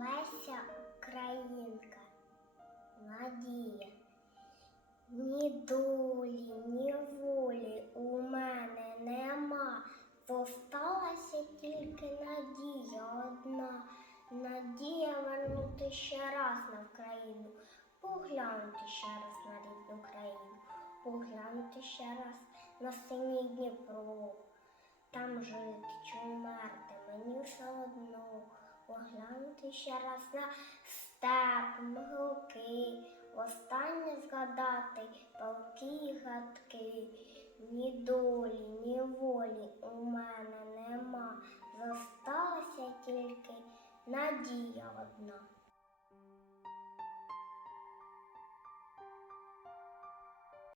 Леся Українка, Надія. Ні долі, ні волі у мене нема. Зосталася тільки надія одна. Надія вернути ще раз на Вкраїну, поглянути ще раз на рідну країну, поглянути ще раз на синій Дніпро. Там жити чи вмерти, мені все одно поглянути ще раз на степ, мглки, востаннє згадати палки й гадки. Ні долі, ні волі у мене нема. Зосталася тільки надія одна.